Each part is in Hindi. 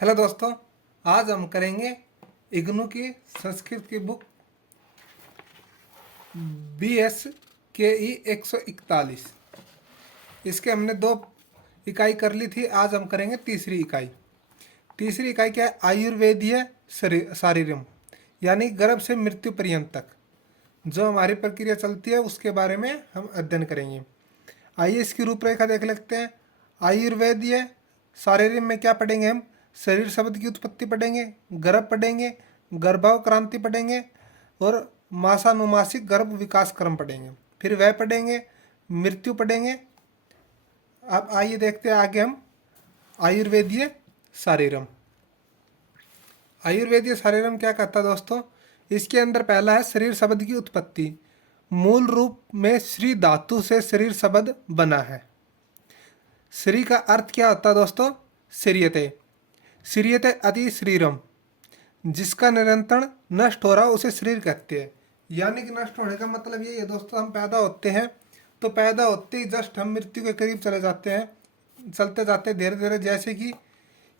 हेलो दोस्तों, आज हम करेंगे इग्नू की संस्कृत की बुक BSKE 141। इसके हमने 2 इकाई कर ली थी। आज हम करेंगे तीसरी इकाई। तीसरी इकाई क्या है? आयुर्वेदीय शारीरम, यानी गर्भ से मृत्यु पर्यंत तक जो हमारी प्रक्रिया चलती है उसके बारे में हम अध्ययन करेंगे। आइए इसकी रूपरेखा देख लेते हैं। आयुर्वेदीय शारीरिक में क्या पढ़ेंगे हम? शरीर शब्द की उत्पत्ति पढ़ेंगे, गर्भ पढ़ेंगे, गर्भाव क्रांति पढ़ेंगे और मासानुमासिक गर्भ विकास क्रम पढ़ेंगे। फिर वह पढ़ेंगे, मृत्यु पढ़ेंगे। अब आइए देखते हैं आगे हम आयुर्वेदीय शारीरम। आयुर्वेदीय शारीरम क्या कहता है दोस्तों? इसके अंदर पहला है शरीर शब्द की उत्पत्ति। मूल रूप में श्री धातु से शरीर शब्द बना है। श्री का अर्थ क्या होता है दोस्तों? श्रीयते। श्रीयते अति शरीरम, जिसका निरंतर नष्ट हो रहा है उसे शरीर कहते हैं। यानी कि नष्ट होने का मतलब ये है दोस्तों, हम पैदा होते हैं तो पैदा होते ही जस्ट हम मृत्यु के करीब चले जाते हैं, चलते जाते धीरे धीरे। जैसे कि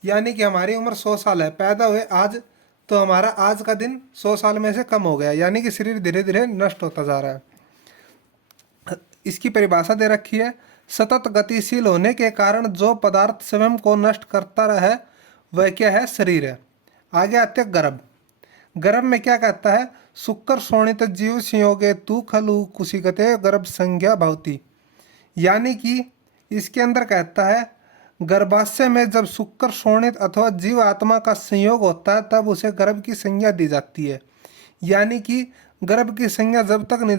यानी कि हमारी उम्र 100 साल है, पैदा हुए आज तो हमारा आज का दिन 100 साल में से कम हो गया, यानी कि शरीर धीरे धीरे नष्ट होता जा रहा है। इसकी परिभाषा दे रखी है, सतत गतिशील होने के कारण जो पदार्थ स्वयं को नष्ट करता रहे वह क्या है? शरीर है। आगे आते हैं गर्भ। गर्भ में क्या कहता है? शुक्र शोणित जीव संयोगे तू खलु कुशिकते गर्भ संज्ञा भवती। यानी कि इसके अंदर कहता है गर्भाशय में जब शुक्र शोणित अथवा जीव आत्मा का संयोग होता है तब उसे गर्भ की संज्ञा दी जाती है। यानी कि गर्भ की संज्ञा जब तक नहीं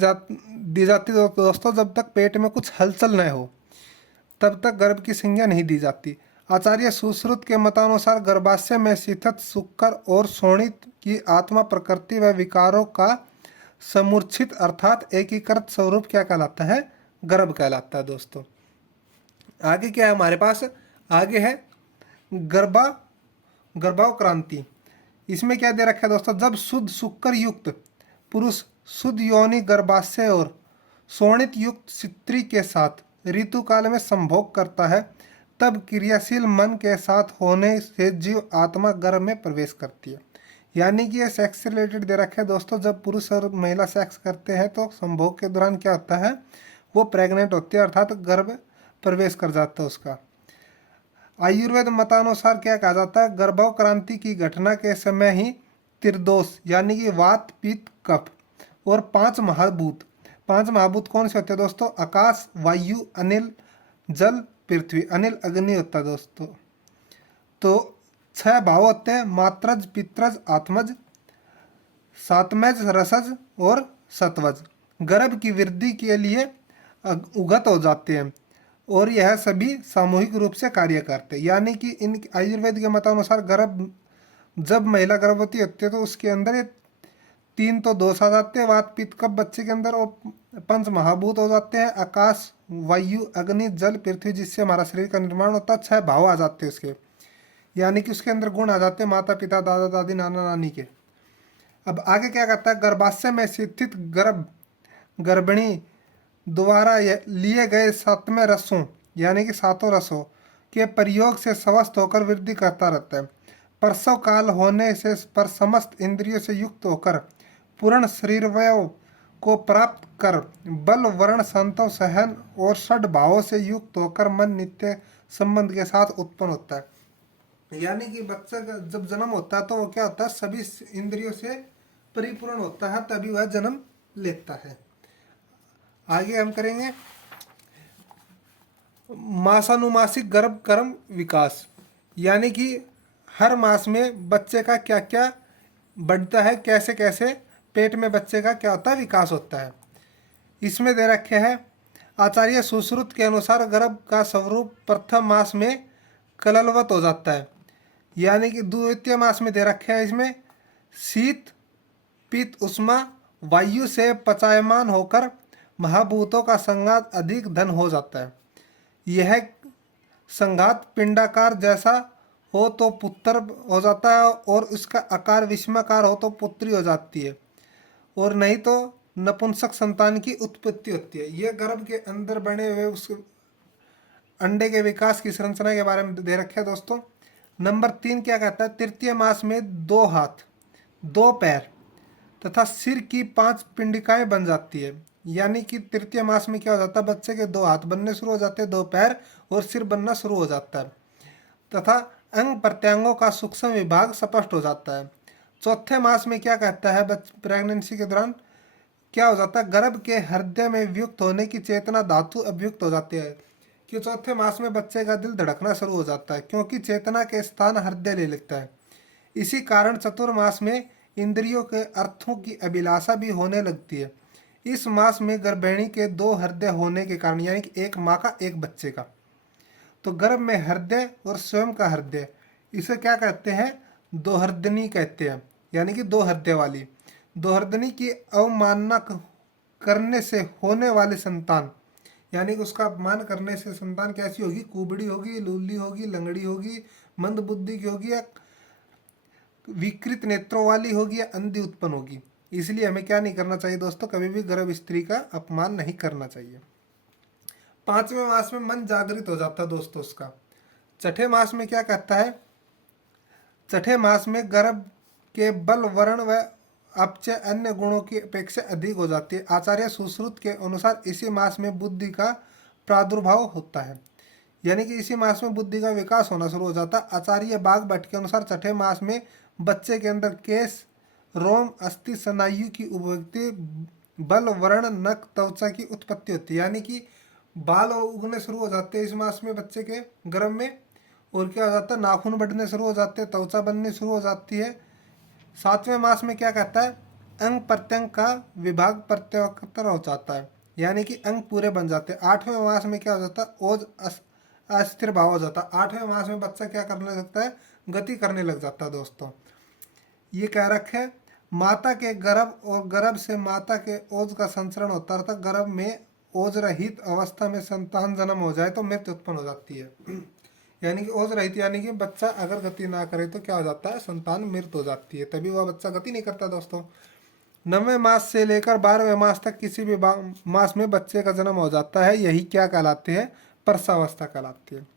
दी जाती दोस्तों, जब तक पेट में कुछ हलचल न हो तब तक गर्भ की संज्ञा नहीं दी जाती। आचार्य सुश्रुत के मतानुसार गर्भाशय में स्थित शुक्र और शोणित की आत्मा प्रकृति व विकारों का समूर्छित अर्थात एकीकृत स्वरूप क्या कहलाता है? गर्भ कहलाता है दोस्तों। आगे क्या है हमारे पास? आगे है गर्भाव क्रांति। इसमें क्या दे रखा है दोस्तों? जब शुद्ध शुक्र युक्त पुरुष शुद्ध योनि गर्भाशय और शोणित युक्त स्त्री के साथ ऋतुकाल में संभोग करता है तब क्रियाशील मन के साथ होने से जीव आत्मा गर्भ में प्रवेश करती है। यानी कि ये सेक्स से रिलेटेड दे रखा है दोस्तों। जब पुरुष और महिला सेक्स करते हैं तो संभोग के दौरान क्या होता है? वो प्रेग्नेंट होती है, अर्थात गर्भ प्रवेश कर जाता है उसका। आयुर्वेद मतानुसार क्या कहा जाता है? गर्भाव क्रांति की घटना के समय ही त्रिदोष यानी कि वात पित्त कफ और 5 महाभूत कौन से होते हैं दोस्तों? आकाश, वायु, अनिल, जल, पृथ्वी। अनिल अग्नि होता है दोस्तों। तो 6 भाव होते हैं, मात्रज, पित्रज, आत्मज, सातमज, रसज और सत्वज। गर्भ की वृद्धि के लिए उगत हो जाते हैं और यह सभी सामूहिक रूप से कार्य करते हैं। यानी कि इन आयुर्वेद के मतानुसार गर्भ जब महिला गर्भवती होती है तो उसके अंदर ये 3 तो दोष आ जाते हैं, वात पित्त कफ बच्चे के अंदर, और 5 महाभूत हो जाते हैं, आकाश, वायु, अग्नि, जल, पृथ्वी, जिससे हमारा शरीर का निर्माण होता है। 6 भाव आ जाते हैं उसके, यानी कि उसके अंदर गुण आ जाते हैं माता पिता दादा दादी नाना नानी के। अब आगे क्या कहता है? गर्भाशय में स्थित गर्भिणी द्वारा लिए गए 7वें रसों यानी कि 7 रसों के प्रयोग से स्वस्थ होकर वृद्धि करता रहता है। प्रसव काल होने से पर समस्त इंद्रियों से युक्त होकर पूर्ण शरीरवय को प्राप्त कर बल वर्ण संतव सहन और 6 भावों से युक्त होकर मन नित्य संबंध के साथ उत्पन्न होता है। यानी कि बच्चा का जब जन्म होता है तो वो क्या होता है? सभी इंद्रियों से परिपूर्ण होता है, तभी वह जन्म लेता है। आगे हम करेंगे मासानुमासिक गर्भ क्रम विकास। यानी कि हर मास में बच्चे का क्या क्या बढ़ता है, कैसे कैसे पेट में बच्चे का क्या होता है? विकास होता है। इसमें दे रखे हैं आचार्य सुश्रुत के अनुसार गर्भ का स्वरूप प्रथम मास में कललवत हो जाता है। यानी कि द्वितीय मास में दे रखे हैं इसमें शीत पित्त उष्मा वायु से पचायमान होकर महाभूतों का संघात अधिक धन हो जाता है। यह संघात पिंडाकार जैसा हो तो पुत्र हो जाता है और उसका आकार विषमाकार हो तो पुत्री हो जाती है, और नहीं तो नपुंसक संतान की उत्पत्ति होती है। यह गर्भ के अंदर बने हुए उस अंडे के विकास की संरचना के बारे में दे रखे है दोस्तों। नंबर 3 क्या कहता है, तृतीय मास में 2 हाथ 2 पैर तथा सिर की 5 पिंडिकाएं बन जाती है। यानी कि तृतीय मास में क्या हो जाता है, बच्चे के 2 हाथ बनने शुरू हो जाते हैं, 2 पैर और सिर बनना शुरू हो जाता है तथा अंग प्रत्यंगों का सूक्ष्म विभाग स्पष्ट हो जाता है। चौथे मास में क्या कहता है, प्रेगनेंसी के दौरान क्या हो जाता है, गर्भ के हृदय में वियुक्त होने की चेतना धातु अभियुक्त हो जाती है। कि चौथे मास में बच्चे का दिल धड़कना शुरू हो जाता है क्योंकि चेतना के स्थान हृदय ले लेता है। इसी कारण चतुर्मास में इंद्रियों के अर्थों की अभिलाषा भी होने लगती है। इस मास में गर्भिणी के 2 हृदय होने के कारण, यानी कि एक माँ का एक बच्चे का, तो गर्भ में हृदय और स्वयं का हृदय, इसे क्या कहते हैं, दोहर्दनी कहते हैं। यानी कि 2 हृदय वाली। दोहर्दनी की अवमानना करने से होने वाली संतान, यानी कि उसका अपमान करने से संतान कैसी होगी, कुबड़ी होगी, लूली होगी, लंगड़ी होगी, मंद बुद्धि की होगी, या विकृत नेत्रों वाली होगी, या अंधी उत्पन्न होगी। इसलिए हमें क्या नहीं करना चाहिए दोस्तों, कभी भी गर्भ स्त्री का अपमान नहीं करना चाहिए। 5वें मास में मन जागृत हो जाता है दोस्तों उसका। छठे मास में क्या कहता है, छठे मास में गर्भ के बल वर्ण व अपचय अन्य गुणों की अपेक्षा अधिक हो जाती है। आचार्य सुश्रुत के अनुसार इसी मास में बुद्धि का प्रादुर्भाव होता है। यानी कि इसी मास में बुद्धि का विकास होना शुरू हो जाता है। आचार्य बाग भट्ट के अनुसार छठे मास में बच्चे के अंदर केश, रोम, अस्थि, स्नायु की उपयुक्ति, बल, वर्ण, नख, त्वचा की उत्पत्ति होती है। यानी कि बाल उगने शुरू हो जाते हैं इस मास में बच्चे के गर्भ में। और क्या हो जाता है, नाखून बढ़ने शुरू हो जाते हैं, त्वचा बननी शुरू हो जाती है। 7वें मास में क्या कहता है, अंग प्रत्यंग का विभाग प्रत्योत्तर हो जाता है, यानी कि अंग पूरे बन जाते हैं। 8वें मास में क्या हो जाता है, ओज अस्थिर भाव हो जाता है। 8वें मास में बच्चा क्या करने लगता है, गति करने लग जाता है दोस्तों। ये कह रखे है, माता के गर्भ और गर्भ से माता के ओज का संचरण होता है, गर्भ में ओज रहित अवस्था में संतान जन्म हो जाए तो मृत्यु उत्पन्न हो जाती है। यानी कि ओज रहित, यानी कि बच्चा अगर गति ना करे तो क्या हो जाता है, संतान मृत हो जाती है, तभी वह बच्चा गति नहीं करता दोस्तों। 9वें मास से लेकर 12वें मास तक किसी भी मास में बच्चे का जन्म हो जाता है। यही क्या कहलाते हैं, प्रसवावस्था कहलाती है।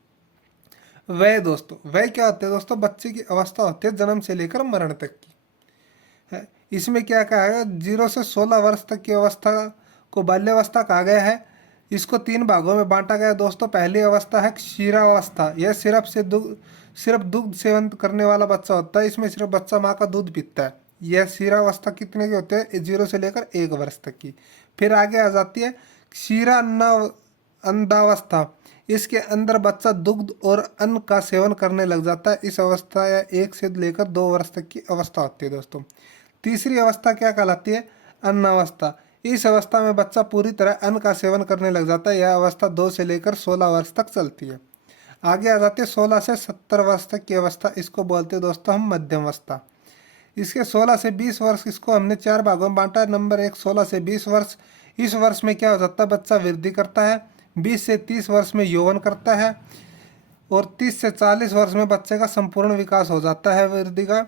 वय दोस्तों, वय क्या होते हैं दोस्तों, बच्चे की अवस्था होती है जन्म से लेकर मरण तक की है। इसमें क्या कहा है, 0 से 16 वर्ष तक की अवस्था को बाल्यावस्था कहा गया है। इसको 3 भागों में बांटा गया है दोस्तों। पहली अवस्था है क्षीरावस्था, यह सिर्फ दुग्ध सेवन करने वाला बच्चा होता है। इसमें सिर्फ बच्चा माँ का दूध पीता है। यह क्षीरावस्था कितने के होते हैं, 0 से लेकर 1 वर्ष तक की। फिर आगे आ जाती है क्षीरा अंडावस्था। इसके अंदर बच्चा दुग्ध और अन्न का सेवन करने लग जाता है। इस अवस्था या 1 से लेकर 2 वर्ष तक की अवस्था होती है दोस्तों। तीसरी अवस्था क्या कहलाती है, अन्नावस्था। इस अवस्था में बच्चा पूरी तरह अन्न का सेवन करने लग जाता है। यह अवस्था 2 से लेकर 16 वर्ष तक चलती है। आगे आ जाती है 16 से 70 वर्ष तक की अवस्था, इसको बोलते हैं दोस्तों हम मध्यम अवस्था। इसके 16 से 20 वर्ष, इसको हमने 4 भागों में बांटा है। नंबर 1 16 से 20 वर्ष। इस वर्ष में क्या हो जाता है, बच्चा वृद्धि करता है। 20 से 30 वर्ष में यौवन करता है और 30 से 40 वर्ष में बच्चे का संपूर्ण विकास हो जाता है वृद्धि का।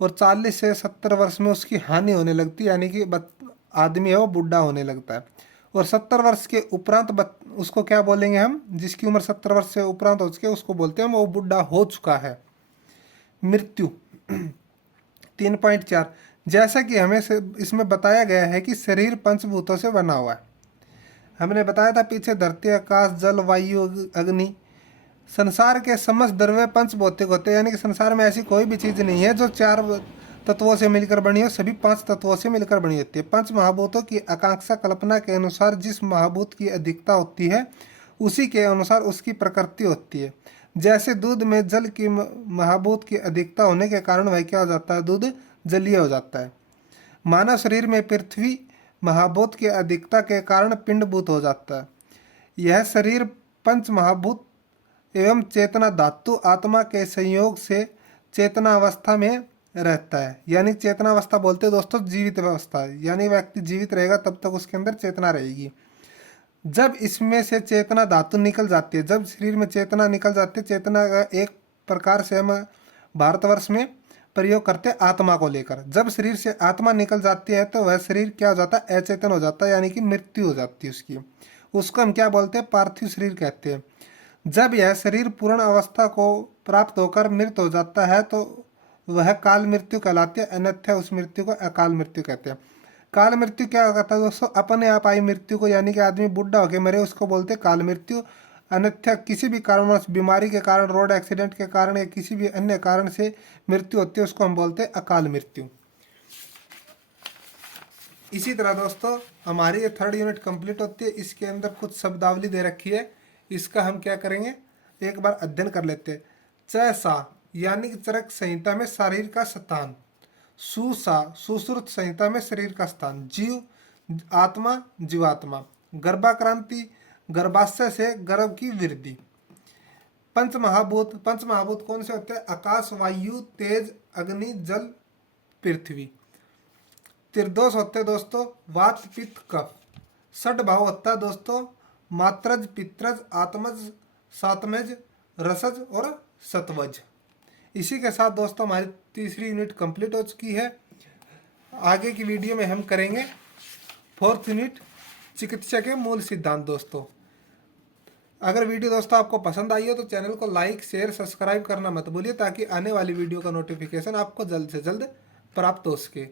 और 40 से 70 वर्ष में उसकी हानि होने लगती है, यानी कि आदमी है वो बुढ़ा होने लगता है। और 70 वर्ष के उपरांत उसको क्या बोलेंगे हम, जिसकी उम्र 70 वर्ष से उपरांत हो चुकी है उसको बोलते हैं हम वो बुढ़ा हो चुका है। मृत्यु 3.4, जैसा कि हमें इसमें बताया गया है कि शरीर पंचभूतों से बना हुआ है। हमने बताया था पीछे, धरती, आकाश, जल, वायु, अग्नि। संसार के समस्त द्रव्य पंचभौतिक होते हैं, यानी कि संसार में ऐसी कोई भी चीज़ नहीं है जो 4 तत्वों से मिलकर बनी हो, सभी 5 तत्वों से मिलकर बनी होती है। 5 महाभूतों की आकांक्षा कल्पना के अनुसार जिस महाभूत की अधिकता होती है उसी के अनुसार उसकी प्रकृति होती है। जैसे दूध में जल की महाभूत की अधिकता होने के कारण वह क्या हो जाता है, दूध जलीय हो जाता है। मानव शरीर में पृथ्वी महाभूत की अधिकता के कारण पिंडभूत हो जाता है। यह शरीर पंच महाभूत एवं चेतना धातु आत्मा के संयोग से चेतना अवस्था में रहता है। यानी चेतना अवस्था बोलते हैं दोस्तों जीवित अवस्था, यानी व्यक्ति जीवित रहेगा तब तक उसके अंदर चेतना रहेगी। जब इसमें से चेतना धातु निकल जाती है, जब शरीर में चेतना निकल जाती है, चेतना का एक प्रकार से हम भारतवर्ष में प्रयोग करते हैं आत्मा को लेकर। जब शरीर से आत्मा निकल जाती है तो वह शरीर क्या हो जाता है, अचेतन हो जाता है, यानी कि मृत्यु हो जाती है उसकी। उसको हम क्या बोलते हैं, पार्थिव शरीर कहते हैं। जब यह शरीर पूर्ण अवस्था को प्राप्त होकर मृत हो जाता है तो वह काल मृत्यु कहलाती है, अन्यथा उस मृत्यु को अकाल मृत्यु कहते हैं। काल मृत्यु क्या कहता है दोस्तों? अपने आप आई मृत्यु को, यानी कि आदमी बुढ़ा होके मरे उसको बोलते हैं काल मृत्यु। अन्यथा किसी भी कारणवश, बीमारी के कारण, रोड एक्सीडेंट के कारण या किसी भी अन्य कारण से मृत्यु होती है उसको हम बोलते हैं अकाल मृत्यु। इसी तरह दोस्तों हमारी ये थर्ड यूनिट कंप्लीट होती है, इसके अंदर कुछ शब्दावली दे रखी है, इसका हम क्या करेंगे एक बार अध्ययन कर लेते हैं। चैसा यानी कि चरक संहिता में शरीर का स्थान, सुसा सुश्रुत संहिता में शरीर का स्थान, जीव आत्मा जीवात्मा, गर्भाक्रांति गर्भाशय से गर्भ की वृद्धि। पंच महाभूत कौन से होते हैं? आकाश वायु तेज अग्नि जल पृथ्वी। त्रिदोष होते हैं दोस्तों वात पित्त कफ। षड भाव होता है दोस्तों मात्रज पित्रज आत्मज सातमज रसज और सतवज। इसी के साथ दोस्तों हमारी तीसरी यूनिट कंप्लीट हो चुकी है। आगे की वीडियो में हम करेंगे फोर्थ यूनिट चिकित्सा के मूल सिद्धांत। दोस्तों अगर वीडियो दोस्तों आपको पसंद आई हो तो चैनल को लाइक शेयर सब्सक्राइब करना मत भूलिए, ताकि आने वाली वीडियो का नोटिफिकेशन आपको जल्द से जल्द प्राप्त हो सके।